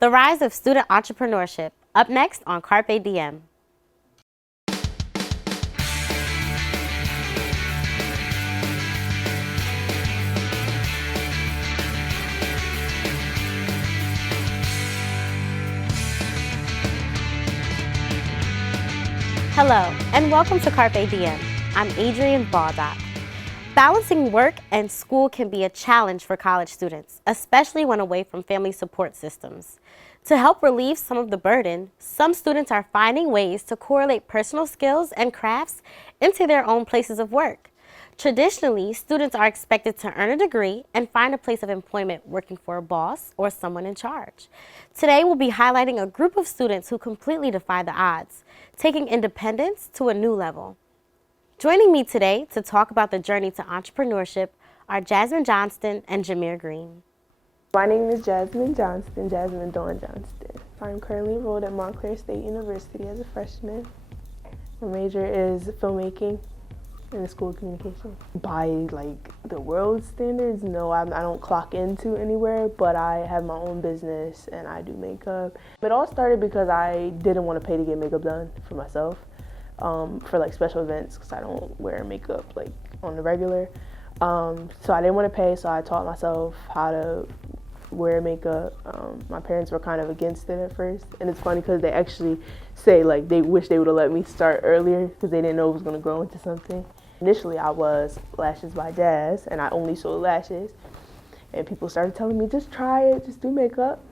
The rise of student entrepreneurship, up next on Carpe Diem. Hello, and welcome to Carpe Diem. I'm Adrienne Bauldock. Balancing work and school can be a challenge for college students, especially when away from family support systems. To help relieve some of the burden, some students are finding ways to correlate personal skills and crafts into their own places of work. Traditionally, students are expected to earn a degree and find a place of employment working for a boss or someone in charge. Today, we'll be highlighting a group of students who completely defy the odds, taking independence to a new level. Joining me today to talk about the journey to entrepreneurship are Jazmine Johnston and Jamyr Greene. My name is Jazmine Johnston, Jasmine Johnston. I'm currently enrolled at Montclair State University as a freshman. My major is filmmaking and the School of Communication. By the world standards, no, I don't clock into anywhere, but I have my own business and I do makeup. It all started because I didn't want to pay to get makeup done for myself, for special events, because I don't wear makeup on the regular. So I didn't want to pay, so I taught myself how to wear makeup. My parents were kind of against it at first, and it's funny because they actually say they wish they would have let me start earlier because they didn't know it was going to grow into something. Initially, I was Lashes by Jazz, and I only sold lashes, and people started telling me, just try it, just do makeup.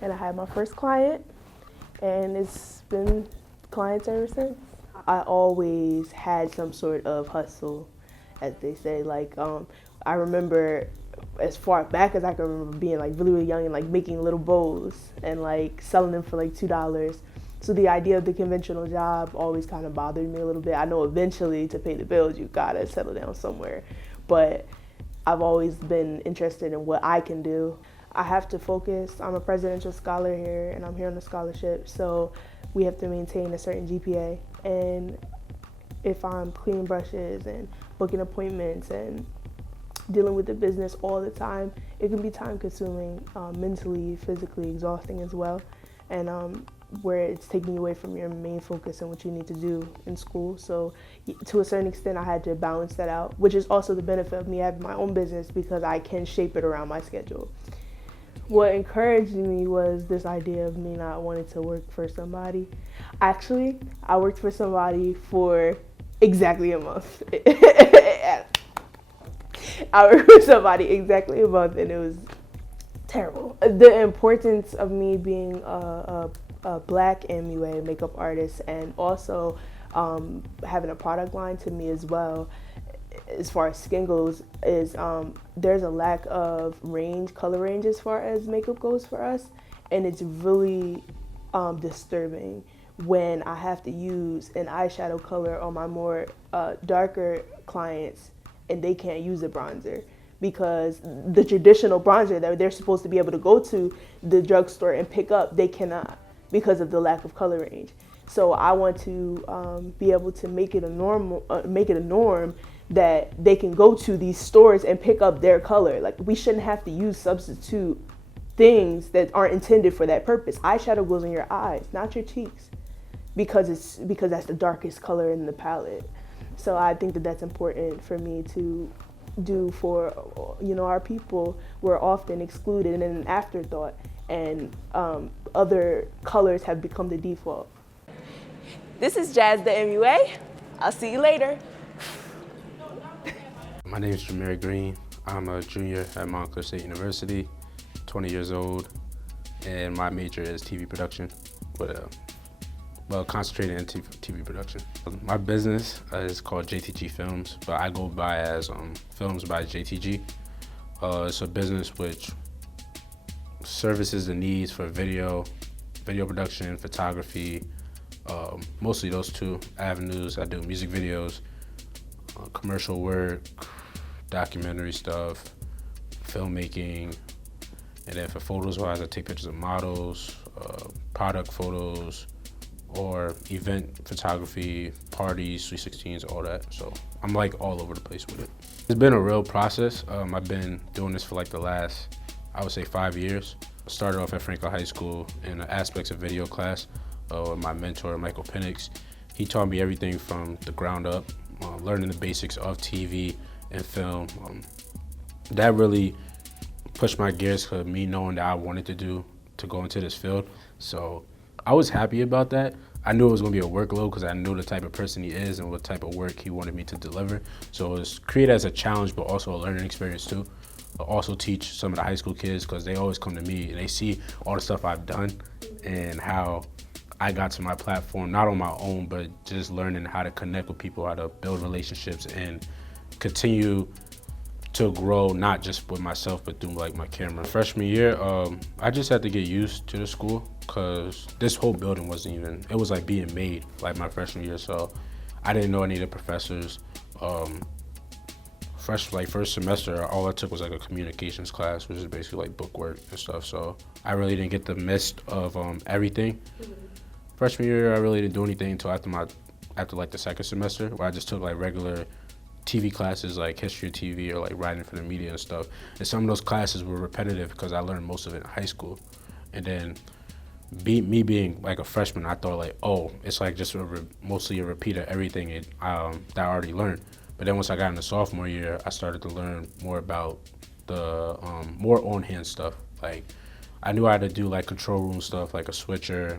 And I had my first client, and it's been clients ever since. I always had some sort of hustle, as they say. I remember as far back as I can remember being really young and making little bows and selling them for $2. So the idea of the conventional job always kind of bothered me a little bit. I know eventually to pay the bills you gotta settle down somewhere, but I've always been interested in what I can do. I have to focus. I'm a presidential scholar here and I'm here on a scholarship, so we have to maintain a certain GPA. And if I'm cleaning brushes and booking appointments and dealing with the business all the time, it can be time consuming, mentally, physically exhausting as well. And where it's taking you away from your main focus and what you need to do in school. So to a certain extent, I had to balance that out, which is also the benefit of me having my own business because I can shape it around my schedule. What encouraged me was this idea of me not wanting to work for somebody. Actually, I worked for somebody for exactly a month. I worked for somebody exactly a month and it was terrible. The importance of me being a Black MUA makeup artist and also having a product line to me as well, as far as skin goes, is there's a lack of color range as far as makeup goes for us, and it's really disturbing when I have to use an eyeshadow color on my more darker clients and they can't use a bronzer because the traditional bronzer that they're supposed to be able to go to the drugstore and pick up, they cannot because of the lack of color range. So I want to be able to make it a norm that they can go to these stores and pick up their color. We shouldn't have to use substitute things that aren't intended for that purpose. Eyeshadow goes in your eyes, not your cheeks, because that's the darkest color in the palette. So I think that that's important for me to do for our people. We're often excluded and an afterthought, and other colors have become the default. This is Jazz the MUA. I'll see you later. My name is Jamyr Greene. I'm a junior at Montclair State University, 20 years old, and my major is TV production, concentrated in TV production. My business is called JTG Films, but I go by as Films by JTG. It's a business which services the needs for video production, photography, mostly those two avenues. I do music videos, commercial work, documentary stuff, filmmaking, and then for photos-wise, I take pictures of models, product photos, or event photography, parties, 316s, all that. So I'm all over the place with it. It's been a real process. I've been doing this for the last, I would say 5 years. started off at Franklin High School in the aspects of video class with my mentor, Michael Penix. He taught me everything from the ground up, learning the basics of TV and film. That really pushed my gears for me knowing that I wanted to go into this field. So I was happy about that. I knew it was gonna be a workload because I knew the type of person he is and what type of work he wanted me to deliver. So it was created as a challenge, but also a learning experience too. I'll also teach some of the high school kids because they always come to me and they see all the stuff I've done and how I got to my platform, not on my own, but just learning how to connect with people, how to build relationships and continue to grow, not just with myself, but through like my camera. Freshman year, I just had to get used to the school because this whole building wasn't even, it was like being made like my freshman year. So I didn't know any of the professors. First semester, all I took was like a communications class, which is basically like book work and stuff. So I really didn't get the mist of everything. Freshman year, I really didn't do anything until after like the second semester, where I just took like regular TV classes like history of TV or like writing for the media and stuff. And some of those classes were repetitive because I learned most of it in high school. And then me being like a freshman, I thought like, oh, it's like just mostly a repeat of everything that I already learned. But then once I got into sophomore year, I started to learn more about the more on-hand stuff. Like I knew how to do like control room stuff, like a switcher,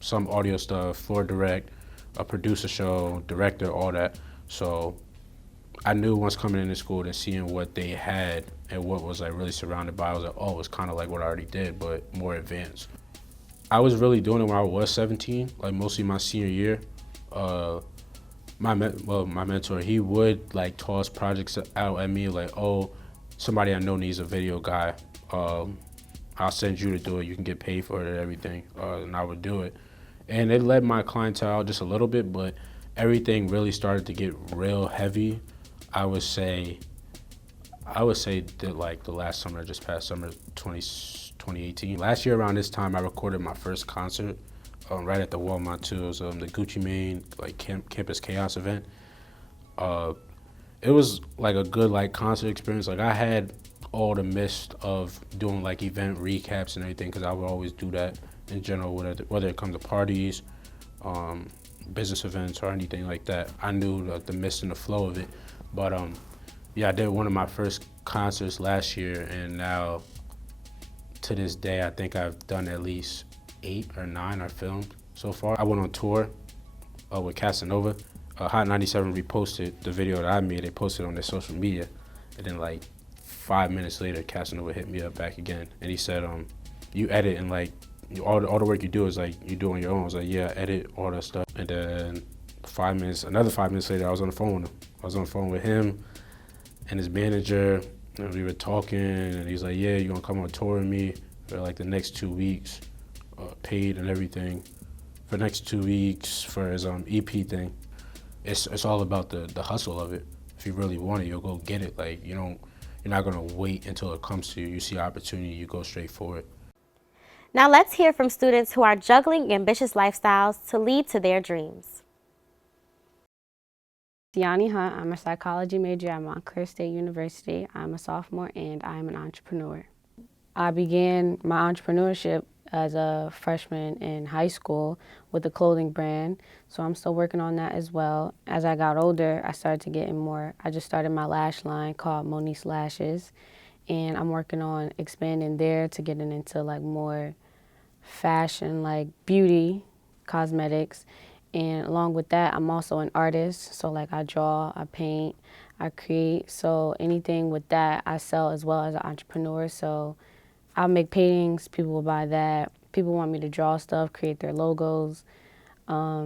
some audio stuff, floor direct, a producer show, director, all that. So I knew once coming into school and seeing what they had and what was like really surrounded by, I was like, oh, it's kind of like what I already did, but more advanced. I was really doing it when I was 17, like mostly my senior year. My mentor, he would like toss projects out at me like, oh, somebody I know needs a video guy. I'll send you to do it. You can get paid for it and everything. And I would do it. And it led my clientele out just a little bit, but everything really started to get real heavy. I would say that like the last summer, just past summer 2018. Last year around this time, I recorded my first concert right at the Walmart too. It was the Gucci Mane like Campus Chaos event. It was like a good like concert experience. Like I had all the mist of doing like event recaps and everything because I would always do that in general, whether it comes to parties, business events or anything like that. I knew the mist and the flow of it. But yeah, I did one of my first concerts last year, and now to this day, I think I've done at least 8 or 9 I filmed so far. I went on tour with Casanova. Hot 97 reposted the video that I made. They posted on their social media, and then like 5 minutes later, Casanova hit me up back again, and he said, "You edit and like all the work you do is like you do on your own." I was like, "Yeah, I edit all that stuff." And then another 5 minutes later, I was on the phone with him. I was on the phone with him and his manager, and we were talking, and he's like, "Yeah, you're gonna come on tour with me for like the next 2 weeks, paid and everything, for the next 2 weeks for his EP thing." It's all about the hustle of it. If you really want it, you'll go get it. Like you're not gonna wait until it comes to you. You see opportunity, you go straight for it. Now let's hear from students who are juggling ambitious lifestyles to lead to their dreams. Ciani Hunt, I'm a psychology major at Montclair State University. I'm a sophomore and I'm an entrepreneur. I began my entrepreneurship as a freshman in high school with a clothing brand, so I'm still working on that as well. As I got older, I started to get in more. I just started my lash line called Monique's Lashes, and I'm working on expanding there to getting into like more fashion, like beauty, cosmetics. And along with that, I'm also an artist. So like I draw, I paint, I create. So anything with that, I sell as well as an entrepreneur. So I'll make paintings, people will buy that. People want me to draw stuff, create their logos. I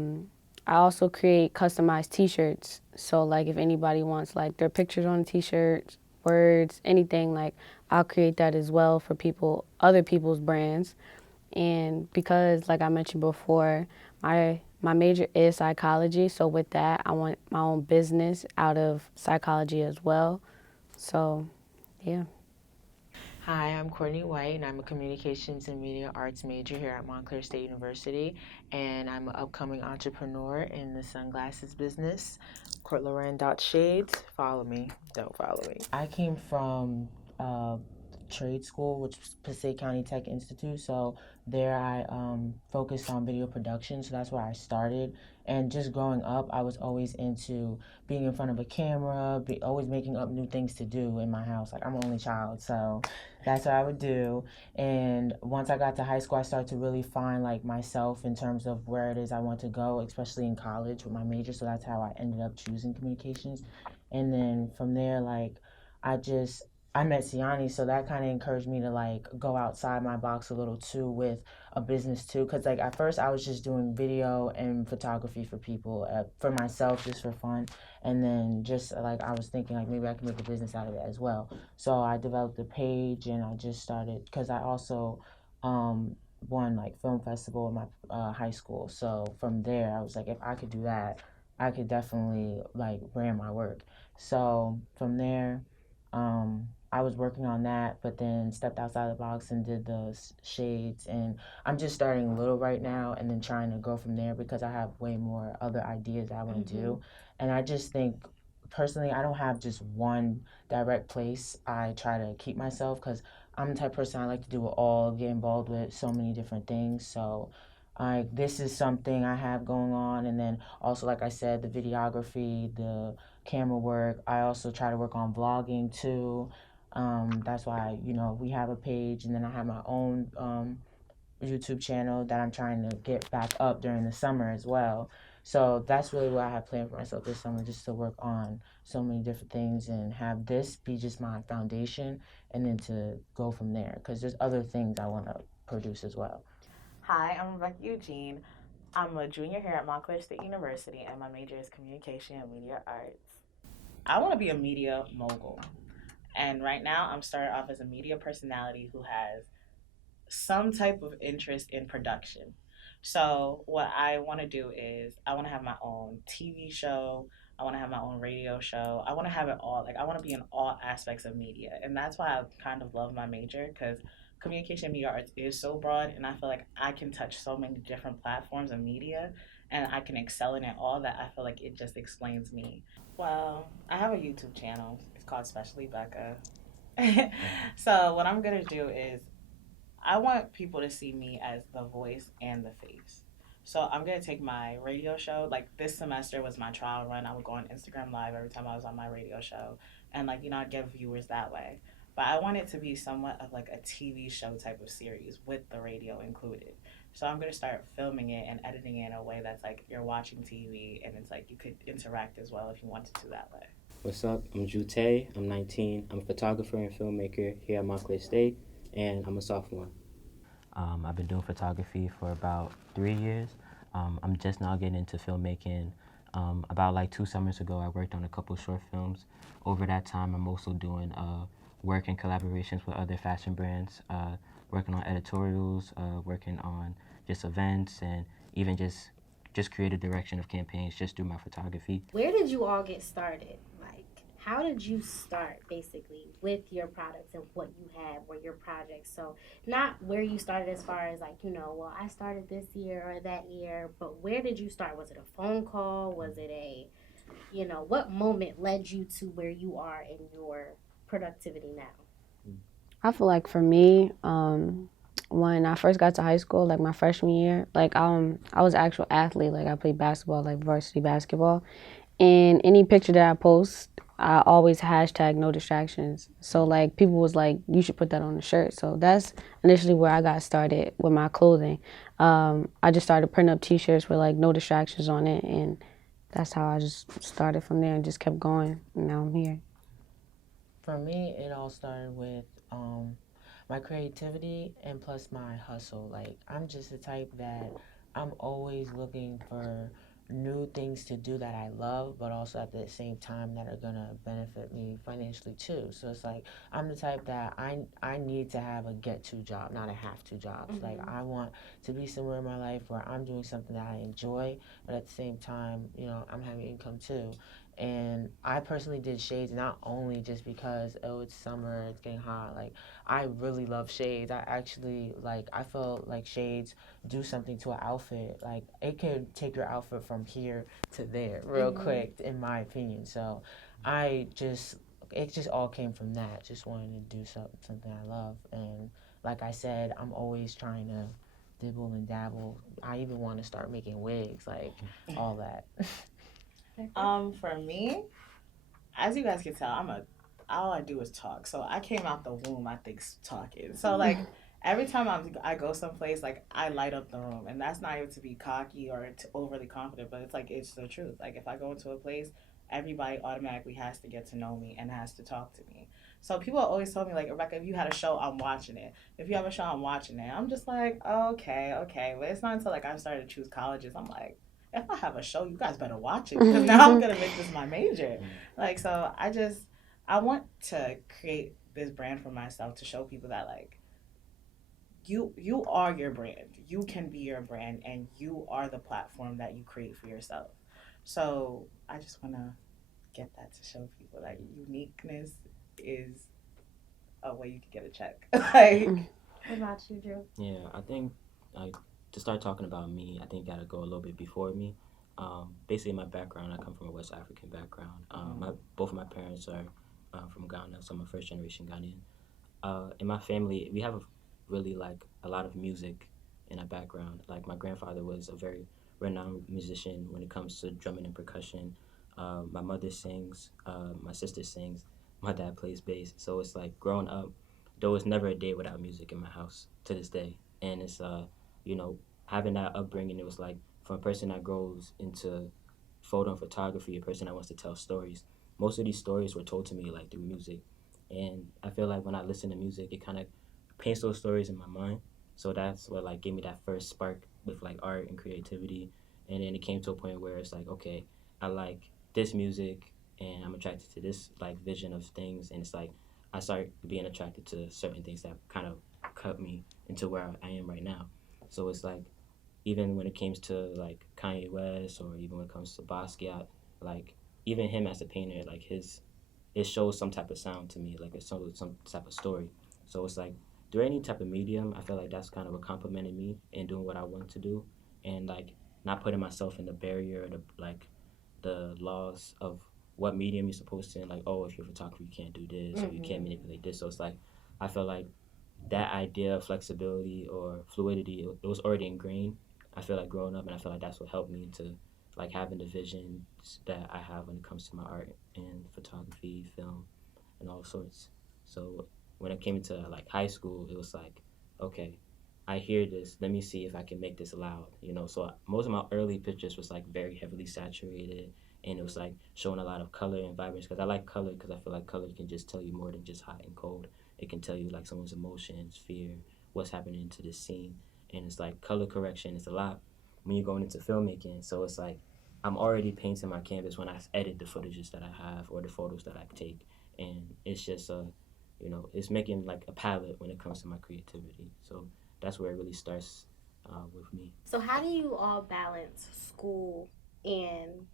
also create customized t-shirts. So like if anybody wants like their pictures on a t-shirt, words, anything, like I'll create that as well for people, other people's brands. And because like I mentioned before, my major is psychology, so with that, I want my own business out of psychology as well. So, yeah. Hi, I'm Courtney White, and I'm a communications and media arts major here at Montclair State University, and I'm an upcoming entrepreneur in the sunglasses business. CourtLoren.Shades. Follow me. Don't follow me. I came from trade school, which is Passaic County Tech Institute. So there I focused on video production. So that's where I started. And just growing up, I was always into being in front of a camera, always making up new things to do in my house. Like, I'm an only child, so that's what I would do. And once I got to high school, I started to really find like myself in terms of where it is I want to go, especially in college with my major. So that's how I ended up choosing communications. And then from there, like, I met Ciani, so that kind of encouraged me to like go outside my box a little too with a business too. Cause like at first I was just doing video and photography for people, for myself, just for fun. And then just like I was thinking like maybe I can make a business out of it as well. So I developed a page and I just started, cause I also won like film festival in my high school. So from there I was like, if I could do that, I could definitely like brand my work. So from there, I was working on that, but then stepped outside the box and did the shades. And I'm just starting little right now and then trying to go from there because I have way more other ideas I want to do. And I just think, personally, I don't have just one direct place I try to keep myself because I'm the type of person I like to do it all, get involved with so many different things. So this is something I have going on. And then also, like I said, the videography, the camera work. I also try to work on vlogging too. That's why, we have a page, and then I have my own YouTube channel that I'm trying to get back up during the summer as well. So that's really what I have planned for myself this summer, just to work on so many different things and have this be just my foundation and then to go from there because there's other things I want to produce as well. Hi, I'm Eugene. I'm a junior here at Montclair State University, and my major is communication and media arts. I want to be a media mogul. And right now, I'm starting off as a media personality who has some type of interest in production. So, what I want to do is, I want to have my own TV show. I want to have my own radio show. I want to have it all. Like, I want to be in all aspects of media. And that's why I kind of love my major because communication media arts is so broad. And I feel like I can touch so many different platforms of media and I can excel in it all that I feel like it just explains me. Well, I have a YouTube channel. It's called Especially Becca. So, what I'm going to do is I want people to see me as the voice and the face. So I'm gonna take my radio show. Like this semester was my trial run. I would go on Instagram Live every time I was on my radio show, and like I'd get viewers that way. But I want it to be somewhat of like a TV show type of series with the radio included. So I'm gonna start filming it and editing it in a way that's like you're watching TV, and it's like you could interact as well if you wanted to that way. What's up? I'm Dru Tay. I'm 19. I'm a photographer and filmmaker here at Montclair State, and I'm a sophomore. I've been doing photography for about 3 years. I'm just now getting into filmmaking. About like 2 summers ago, I worked on a couple short films. Over that time, I'm also doing work and collaborations with other fashion brands, working on editorials, working on just events, and even just creative direction of campaigns just through my photography. Where did you all get started? Like, how did you start basically with your products and what you have or your projects? So not where you started as far as like, well, I started this year or that year, but where did you start? Was it a phone call? Was it what moment led you to where you are in your productivity now? I feel like for me, when I first got to high school, like my freshman year, like I was an actual athlete. Like I played basketball, like varsity basketball. And any picture that I post, I always hashtag no distractions. So like people was like, you should put that on the shirt. So that's initially where I got started with my clothing. I just started printing up t-shirts with like no distractions on it, and that's how I just started from there and just kept going, and now I'm here. For me, it all started with my creativity and plus my hustle. Like, I'm just the type that I'm always looking for new things to do that I love, but also at the same time that are gonna benefit me financially too. So it's like I'm the type that I need to have a get-to job, not a have-to job. Mm-hmm. Like I want to be somewhere in my life where I'm doing something that I enjoy, but at the same time, I'm having income too. And I personally did shades not only just because, it's summer, it's getting hot. Like, I really love shades. I felt like shades do something to an outfit. Like, it could take your outfit from here to there real quick, in my opinion. So I just it just all came from that. Just wanting to do something I love. And like I said, I'm always trying to dibble and dabble. I even want to start making wigs, like all that. For me, as you guys can tell, all I do is talk. So I came out the womb, I think, talking. So like every time I go someplace, like I light up the room, and that's not even to be cocky or to overly confident, but it's like it's the truth. Like if I go into a place, everybody automatically has to get to know me and has to talk to me. So people always tell me like, Rebecca, if you had a show, I'm watching it. If you have a show, I'm watching it. I'm just like, okay. But it's not until like I started to choose colleges, I'm like, if I have a show, you guys better watch it because now I'm gonna make this my major. Like so, I want to create this brand for myself to show people that like you are your brand. You can be your brand, and you are the platform that you create for yourself. So I just want to get that to show people that uniqueness is a way you can get a check. Like, What about you, Drew? Yeah, I think like to start talking about me, I think gotta go a little bit before me. Basically, my background, I come from a West African background. Both of my parents are from Ghana, so I'm a first generation Ghanaian. In my family, we have really like a lot of music in our background. Like my grandfather was a very renowned musician when it comes to drumming and percussion. My mother sings, my sister sings, my dad plays bass. So it's like growing up, there was never a day without music in my house to this day. And it's you know, having that upbringing, it was like from a person that grows into photo and photography, a person that wants to tell stories. Most of these stories were told to me like through music. And I feel like when I listen to music, it kind of paints those stories in my mind. So that's what like gave me that first spark with like art and creativity. And then it came to a point where it's like, okay, I like this music and I'm attracted to this like vision of things. And it's like I started being attracted to certain things that kind of cut me into where I am right now. So it's like even when it comes to like Kanye West or even when it comes to Basquiat, like even him as a painter, like it shows some type of sound to me, like it shows some type of story. So it's like through any type of medium, I feel like that's kind of what complimented me in doing what I want to do, and like not putting myself in the barrier or the laws of what medium you're supposed to. Like, oh, if you're a photographer, you can't do this or you can't manipulate this. So it's like I feel like that idea of flexibility or fluidity, it was already ingrained. I feel like growing up, and I feel like that's what helped me into like having the visions that I have when it comes to my art and photography, film, and all sorts. So when it came into like high school, it was like, okay, I hear this. Let me see if I can make this loud. You know, so most of my early pictures was like very heavily saturated, and it was like showing a lot of color and vibrance because I like color because I feel like color can just tell you more than just hot and cold. It can tell you like someone's emotions, fear, what's happening to this scene, and it's like color correction is a lot when you're going into filmmaking. So it's like I'm already painting my canvas when I edit the footages that I have or the photos that I take, and it's just you know, it's making like a palette when it comes to my creativity. So that's where it really starts with me. So how do you all balance school and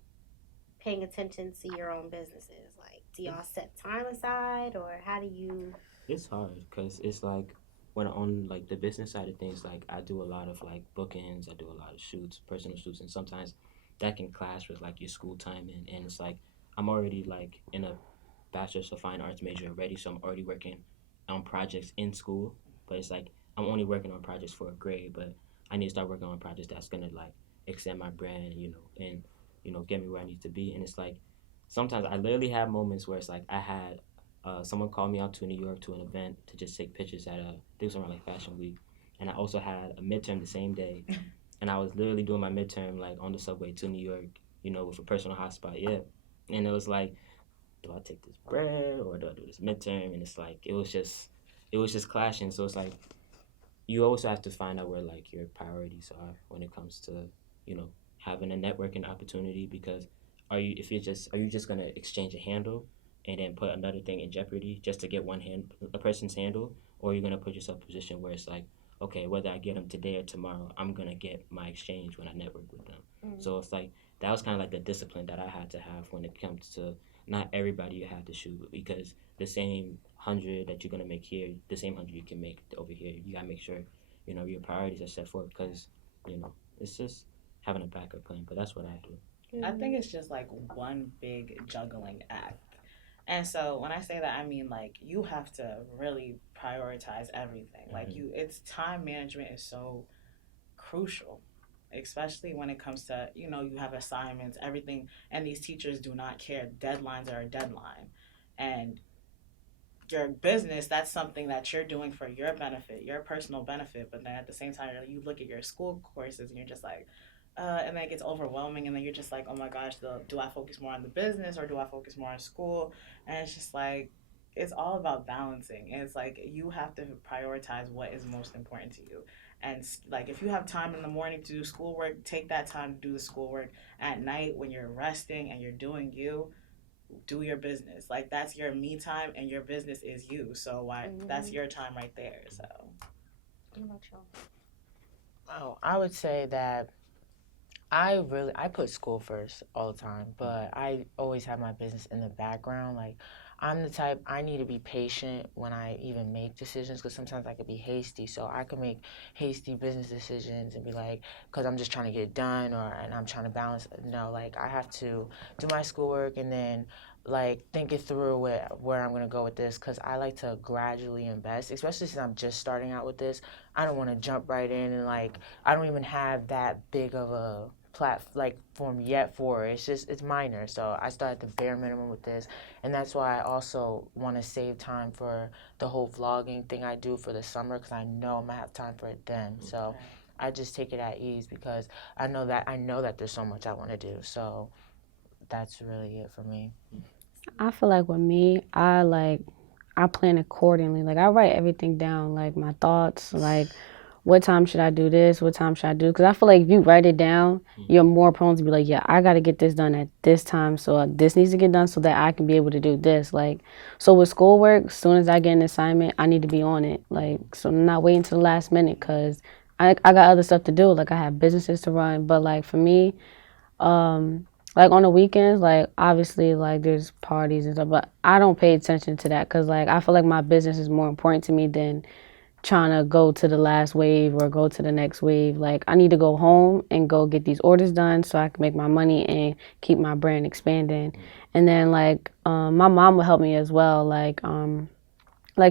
paying attention to your own businesses? Like, do y'all set time aside, or how do you? It's hard because it's like when on like the business side of things, like I do a lot of like bookings, I do a lot of shoots, personal shoots, and sometimes that can clash with like your school time, and it's like I'm already like in a bachelor's of fine arts major already, so I'm already working on projects in school, but it's like I'm only working on projects for a grade, but I need to start working on projects that's gonna like extend my brand, you know, and you know get me where I need to be. And it's like sometimes I literally have moments where it's like I had someone called me out to New York to an event to just take pictures at I think it was around like Fashion Week, and I also had a midterm the same day, and I was literally doing my midterm like on the subway to New York, you know, with a personal hotspot, yeah, and it was like, do I take this bread or do I do this midterm? And it's like it was just clashing. So it's like you also have to find out where like your priorities are when it comes to, you know, having a networking opportunity, because are you just gonna exchange a handle and then put another thing in jeopardy just to get a person's handle, or are you gonna put yourself in a position where it's like, okay, whether I get them today or tomorrow, I'm gonna get my exchange when I network with them. So it's like that was kind of like the discipline that I had to have when it comes to not everybody you have to shoot, because the same 100 that you're gonna make here, the same 100 you can make over here. You gotta make sure, you know, your priorities are set forth, because, you know, it's just having a backup plan. But that's what I do. I think it's just like one big juggling act. And so when I say that, I mean like you have to really prioritize everything. Like it's time management is so crucial, especially when it comes to, you have assignments, everything, and these teachers do not care. Deadlines are a deadline. And your business, that's something that you're doing for your benefit, your personal benefit. But then at the same time, you look at your school courses and you're just like, and then it gets overwhelming. And then you're just like, oh my gosh, do I focus more on the business or do I focus more on school? And it's just like, it's all about balancing. And it's like, you have to prioritize what is most important to you. And like, if you have time in the morning to do schoolwork, take that time to do the schoolwork. At night, when you're resting and you're doing you, do your business. Like that's your me time and your business is you. So that's your time right there. So what about you? Oh, I would say that I put school first all the time, but I always have my business in the background. Like I'm the type, I need to be patient when I even make decisions because sometimes I could be hasty. So I could make hasty business decisions and be like, because I'm just trying to get it done and I'm trying to balance. No, like I have to do my schoolwork and then like think it through where I'm going to go with this because I like to gradually invest, especially since I'm just starting out with this. I don't want to jump right in and like, I don't even have that big of a platform yet for it. It's minor. So I started the bare minimum with this. And that's why I also want to save time for the whole vlogging thing I do for the summer because I know I'm going to have time for it then. So I just take it at ease because I know that there's so much I want to do. So that's really it for me. I feel like with me, I plan accordingly. Like I write everything down, like my thoughts, like what time should I do this? What time should I do? Because I feel like if you write it down, you're more prone to be like, yeah, I got to get this done at this time. So this needs to get done so that I can be able to do this. Like, so with schoolwork, as soon as I get an assignment, I need to be on it. Like, so I'm not waiting till the last minute because I got other stuff to do. Like, I have businesses to run. But like for me, like on the weekends, like obviously like there's parties and stuff, but I don't pay attention to that because like I feel like my business is more important to me than trying to go to the last wave or go to the next wave. Like I need to go home and go get these orders done so I can make my money and keep my brand expanding. And then like my mom will help me as well. Like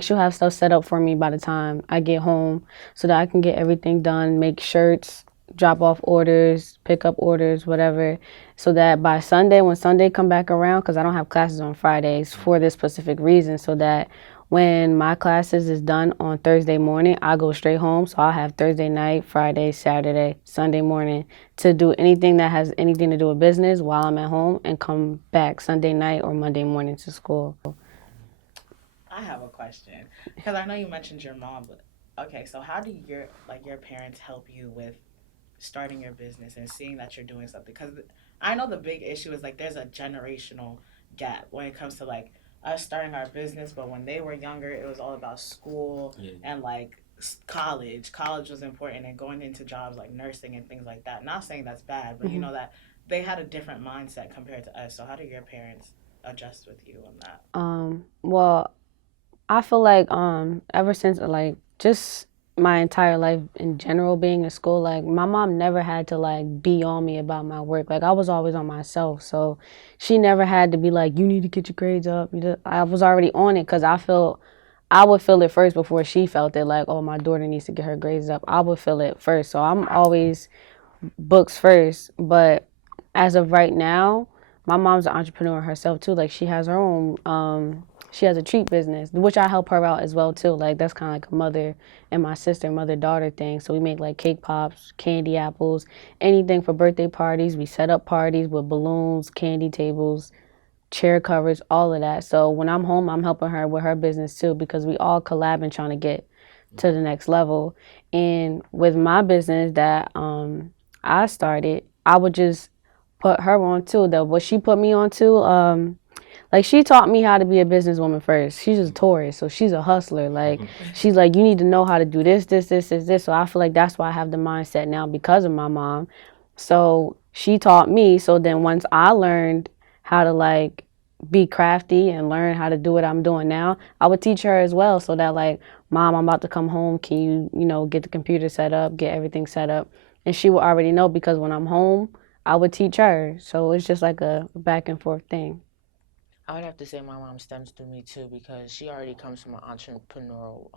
she'll have stuff set up for me by the time I get home so that I can get everything done, make shirts, drop off orders, pick up orders, whatever, so that by Sunday, when Sunday come back around, because I don't have classes on Fridays for this specific reason, so that when my classes is done on Thursday morning, I go straight home. So I'll have Thursday night, Friday, Saturday, Sunday morning to do anything that has anything to do with business while I'm at home and come back Sunday night or Monday morning to school. I have a question because I know you mentioned your mom, but okay, so how do your parents help you with starting your business and seeing that you're doing something? Because I know the big issue is like there's a generational gap when it comes to like us starting our business, but when they were younger it was all about school and like college was important and going into jobs like nursing and things like that. Not saying that's bad, but you know that they had a different mindset compared to us. So how do your parents adjust with you on that? Well, I feel like ever since like just my entire life in general being in school, like my mom never had to like be on me about my work. Like I was always on myself, so she never had to be like, you need to get your grades up. I was already on it because I would feel it first before she felt it. Like, oh, my daughter needs to get her grades up. I would feel it first, so I'm always books first. But as of right now, my mom's an entrepreneur herself too. Like she has her own she has a treat business, which I help her out as well too. Like that's kind of like a mother and my sister, mother-daughter thing. So we make like cake pops, candy apples, anything for birthday parties. We set up parties with balloons, candy tables, chair covers, all of that. So when I'm home, I'm helping her with her business too because we all collab and trying to get to the next level. And with my business that I started, I would just put her on too. That what she put me on too. Like she taught me how to be a businesswoman first. She's a Taurus, so she's a hustler. Like she's like, you need to know how to do this, this, this, this, this. So I feel like that's why I have the mindset now because of my mom. So she taught me. So then once I learned how to like be crafty and learn how to do what I'm doing now, I would teach her as well. So that like, mom, I'm about to come home. Can you get the computer set up, get everything set up? And she would already know because when I'm home, I would teach her. So it's just like a back and forth thing. I would have to say my mom stems through me too because she already comes from an entrepreneurial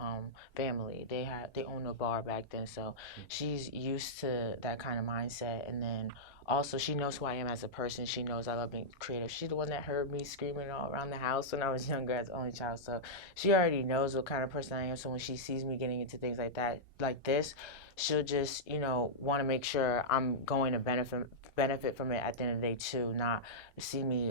family. They owned a bar back then, so she's used to that kind of mindset. And then also she knows who I am as a person. She knows I love being creative. She's the one that heard me screaming all around the house when I was younger as the only child. So she already knows what kind of person I am. So when she sees me getting into things like that, like this, she'll just want to make sure I'm going to benefit from it at the end of the day too, not see me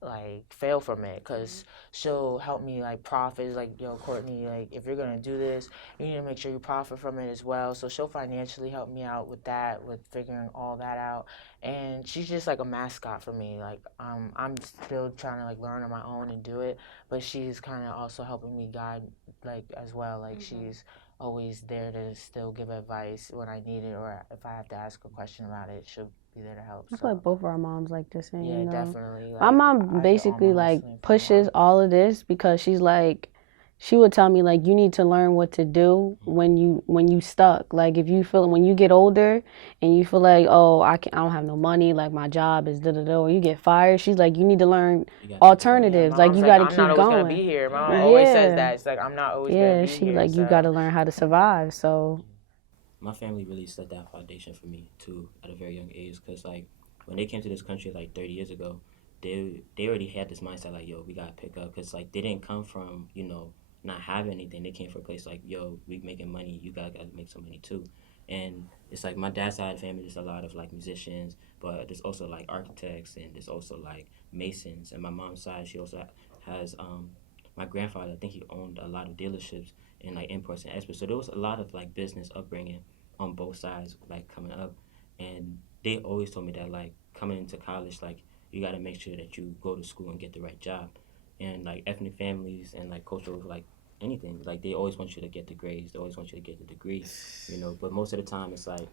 like fail from it, because she'll help me like profit. Like, yo, Courtney, like if you're gonna do this, you need to make sure you profit from it as well. So she'll financially help me out with that, with figuring all that out. And she's just like a mascot for me. Like I'm still trying to like learn on my own and do it, but she's kind of also helping me guide like as well. Like she's always there to still give advice when I need it, or if I have to ask a question about it, she'll be there to help. I feel like both of our moms like this, and Yeah, definitely. My Like, mom basically like hustling from pushes all of this because she's like, she would tell me like, you need to learn what to do when you stuck. Like if you feel when you get older and you feel like, oh, I don't have no money, like my job is or you get fired. She's like, you need to learn alternatives. My like mom's you got to I'm keep not always going. gonna be here. My mom always says that. It's like I'm not always gonna be she here. like you got to learn how to survive. So My family really set that foundation for me too at a very young age, because like when they came to this country like 30 years ago, they already had this mindset like, yo, we gotta pick up, because like they didn't come from not having anything. They came from a place like, yo, we making money, you gotta make some money too. And it's like my dad's side of the family, there's a lot of like musicians, but there's also like architects, and there's also like masons. And my mom's side, she also has my grandfather, I think he owned a lot of dealerships and like imports and exports. So there was a lot of like business upbringing on both sides, like coming up. And they always told me that like coming into college, like you got to make sure that you go to school and get the right job. And like ethnic families and like cultural, like anything, like they always want you to get the grades, they always want you to get the degree, but most of the time it's like.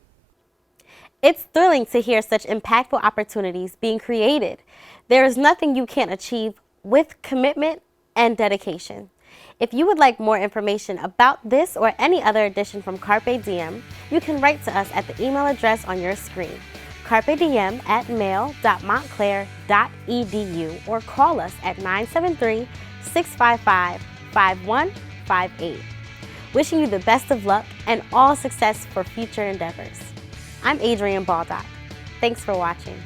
It's thrilling to hear such impactful opportunities being created. There is nothing you can't achieve with commitment and dedication. If you would like more information about this or any other edition from Carpe Diem, you can write to us at the email address on your screen, carpediem@mail.montclair.edu, or call us at 973-655-5158. Wishing you the best of luck and all success for future endeavors. I'm Adrienne Bauldock. Thanks for watching.